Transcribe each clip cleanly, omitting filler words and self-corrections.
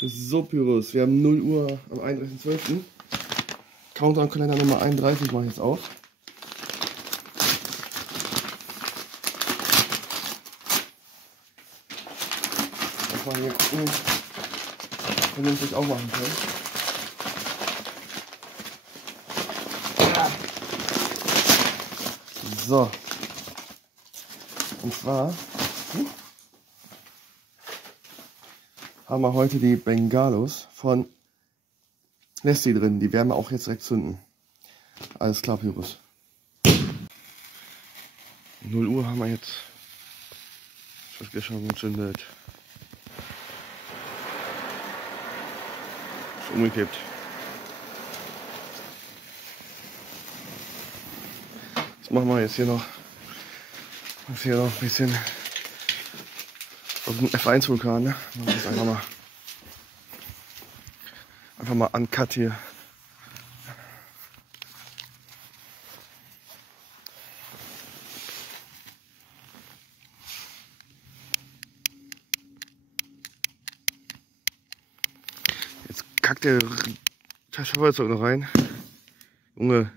So, Pyros, wir haben 0 Uhr am 31.12. Countdown-Kalender Nummer 31 mache ich jetzt auf. Das mal hier gucken, vernünftig auch machen können. So. Und zwar haben wir heute die Bengalos von Leslie drin. Die werden wir auch jetzt direkt zünden. Alles klar, Pyros. 0 Uhr haben wir jetzt das schon gezündet. Ist umgekippt. Das machen wir jetzt hier noch. Das hier noch ein bisschen aus dem F1-Vulkan. Ne? Das ist einfach mal uncut hier. Jetzt kackt der Feuerzeug noch rein. Junge.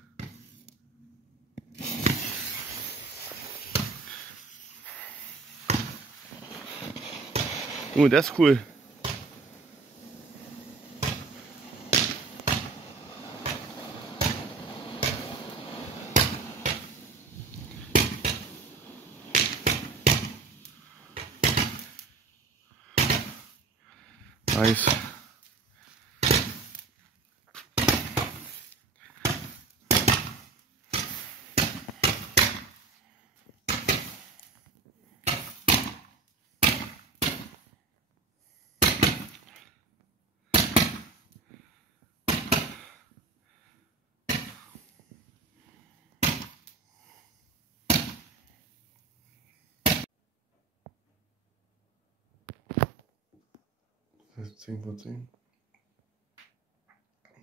Junge, das ist cool. Nice. Das ist 10 vor 10.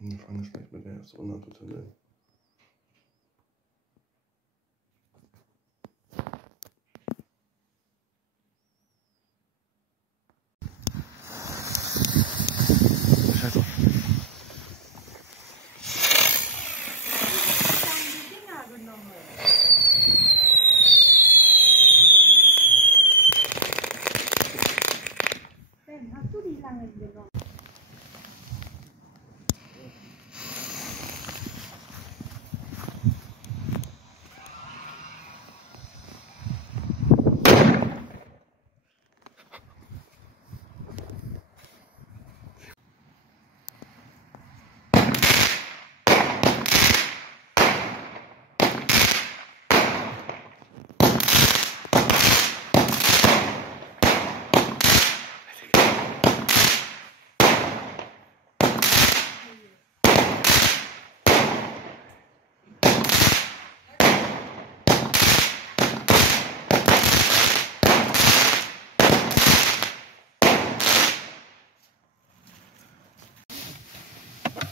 Und wir fangen jetzt gleich mit der ersten Runde an zu zündeln. Scheiß auf. Hast du die lange genommen?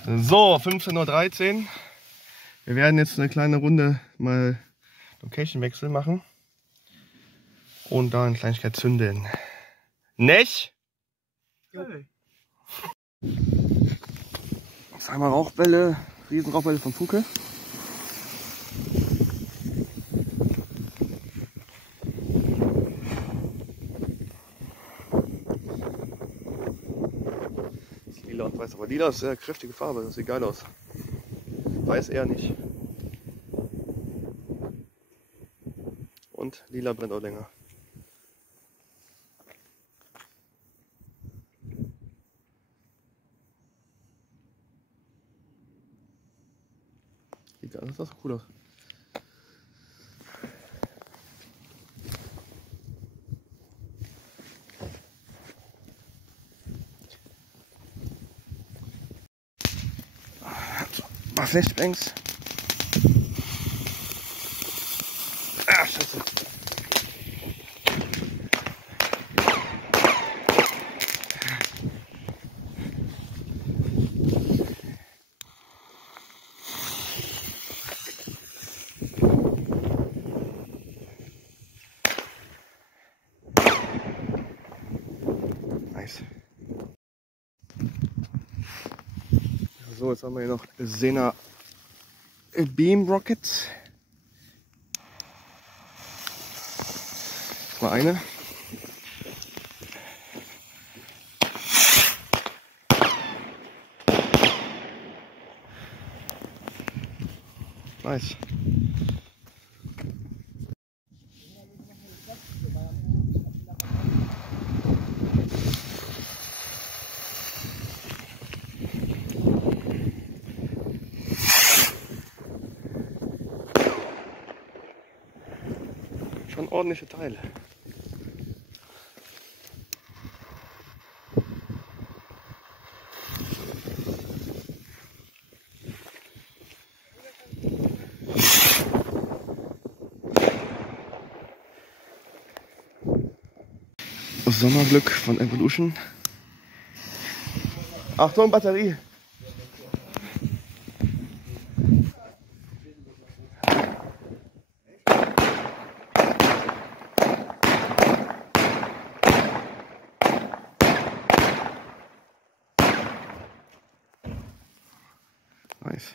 So, 15:13 Uhr. Wir werden jetzt eine kleine Runde mal Location-Wechsel machen und da eine Kleinigkeit zünden. Nicht? Okay. Jetzt einmal Rauchbälle, Riesenrauchbälle von Fuke. Lila und weiß, aber lila ist sehr kräftige Farbe, das sieht geil aus. Weiß eher nicht. Und lila brennt auch länger. Sieht geil, das sieht cool aus. Mal Flashbangs. Ah, scheiße. Nice. So, jetzt haben wir hier noch Sena Beam Rockets. Das war eine. Nice. Schon ordentliche Teile. Sommerglück von Evolution. Achtung, Batterie! Nice.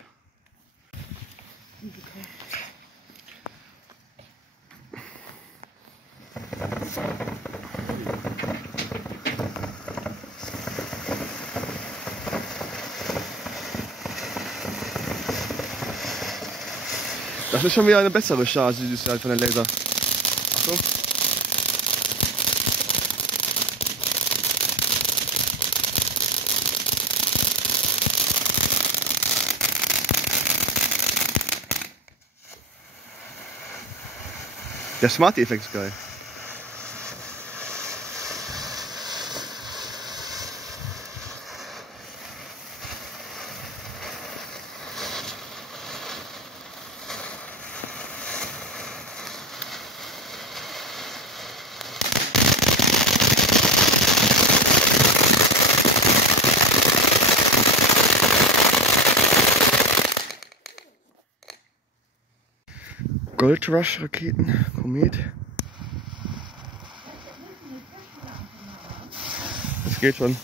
Das ist schon wieder eine bessere Charge, dieses Teil von der Laser. Achtung. Der Smart-Effekt ist geil. Gold Rush Raketen, Komet. Das geht schon.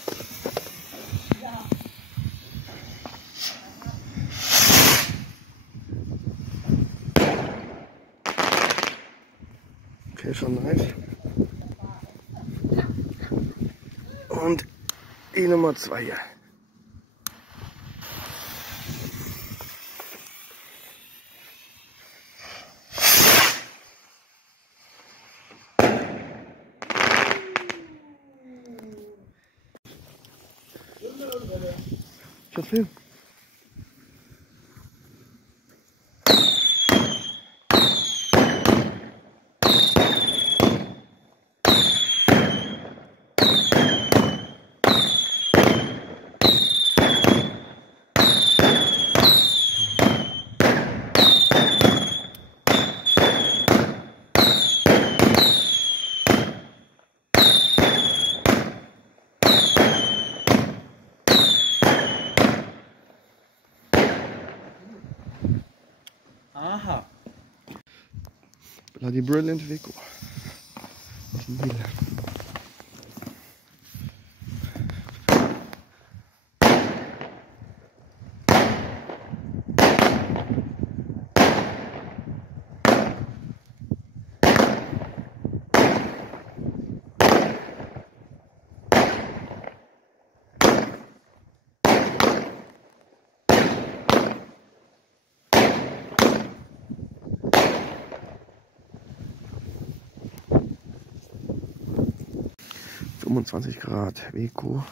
Okay, schon nice. Und die Nummer 2 hier. Ich will. Aha. Bloody Brilliant Vico. Deal. 25 Grad, Vico.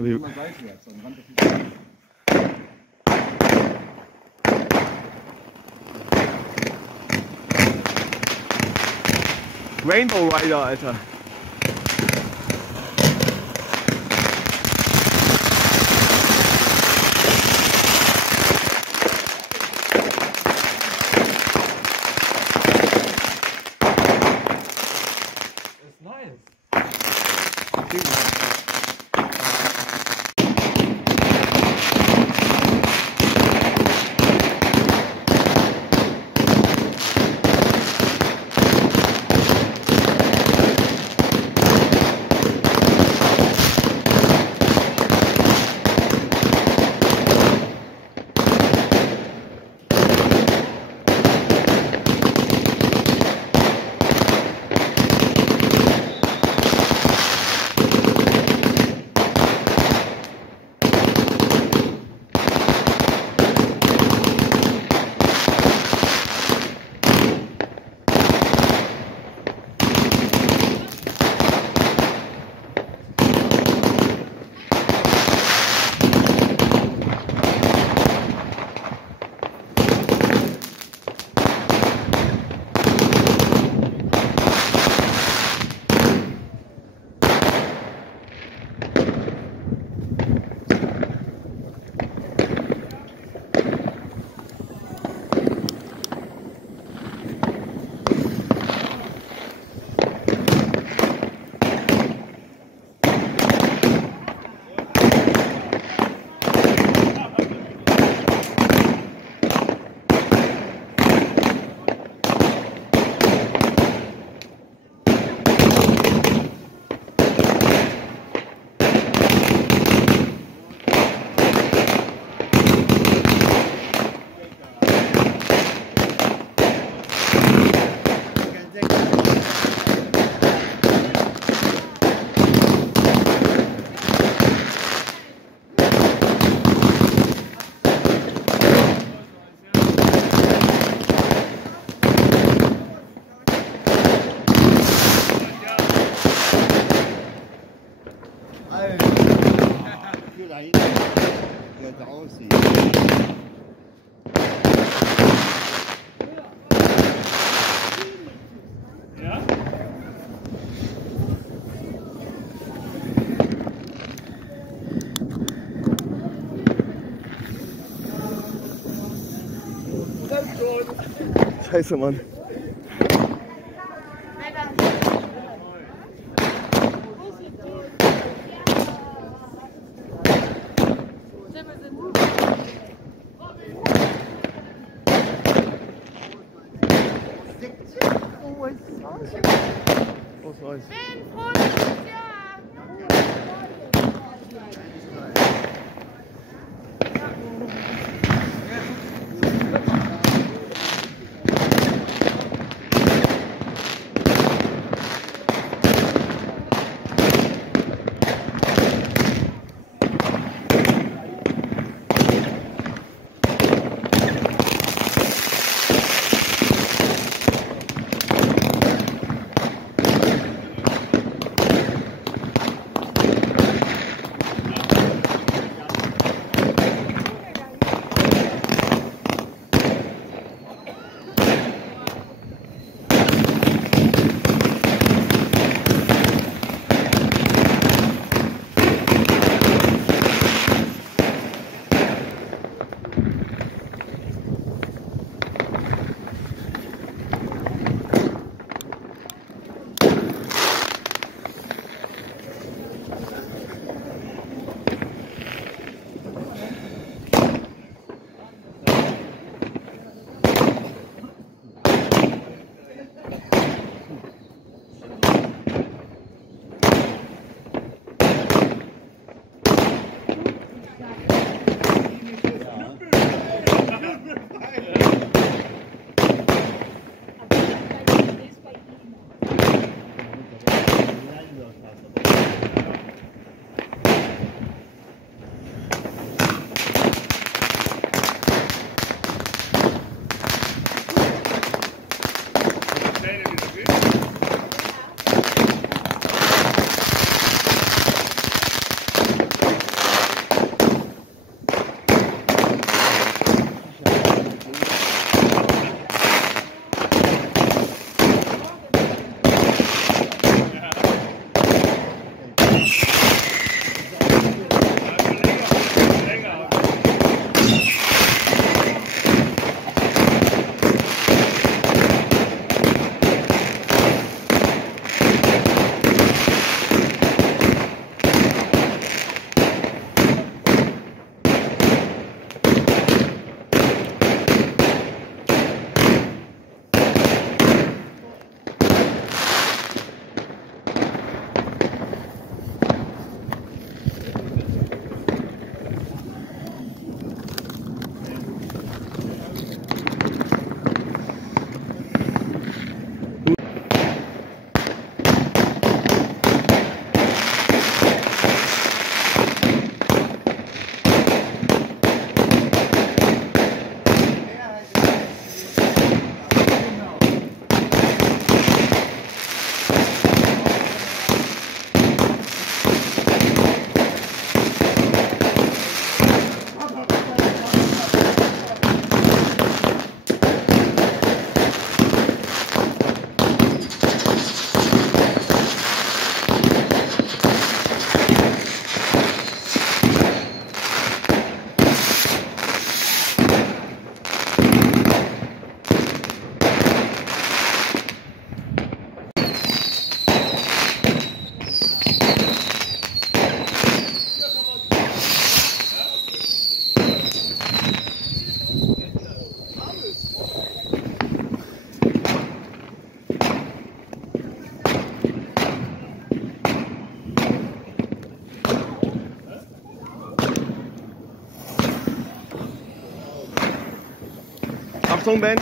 So wie Rainbow Rider, Alter. It's nice. Scheiße, Mann. Was weiß. Achtung, Band!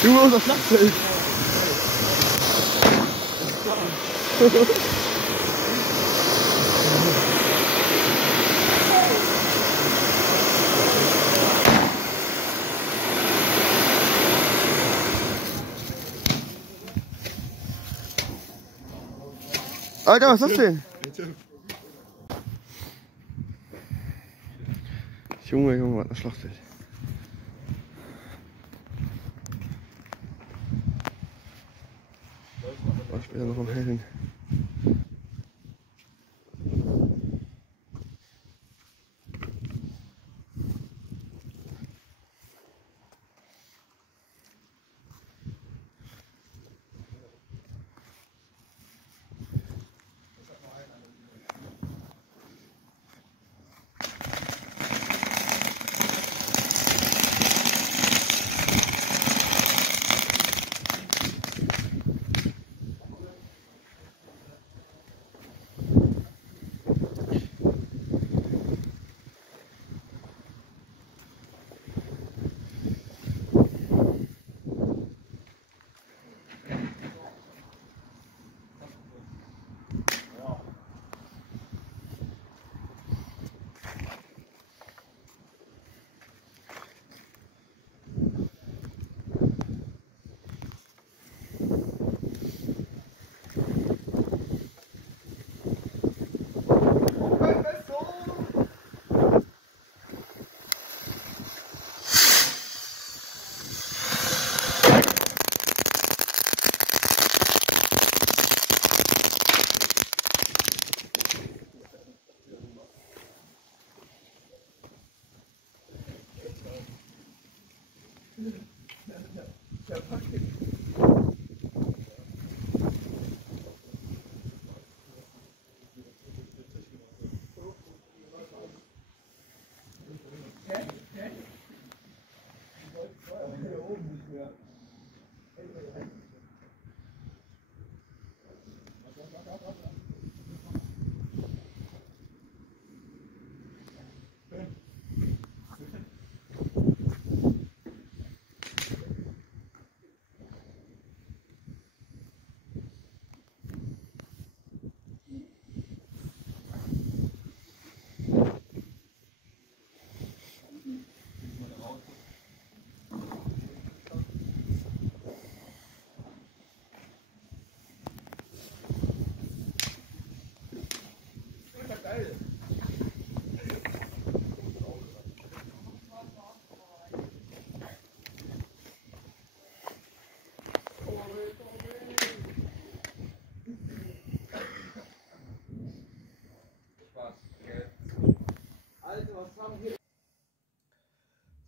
Junge, unser Schlachtfeld! Alter, was ist das denn? Junge, Junge, was ein Schlachtfeld. War später noch am Hellen.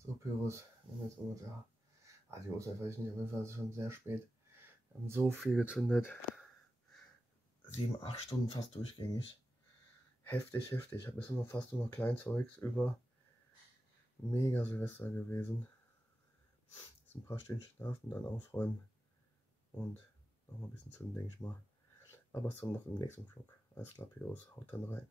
So, Pyros, wir haben jetzt ungefähr, die Uhrzeit weiß ich nicht, auf jeden Fall ist es schon sehr spät. Wir haben so viel gezündet. 7, 8 Stunden fast durchgängig. Heftig, heftig. Ich habe bisher noch fast nur noch Kleinzeugs über. Mega Silvester gewesen. Jetzt ein paar Stunden schlafen, dann aufräumen und noch mal ein bisschen zünden, denke ich mal. Aber es kommt noch im nächsten Vlog. Alles klar, Pyros, haut dann rein.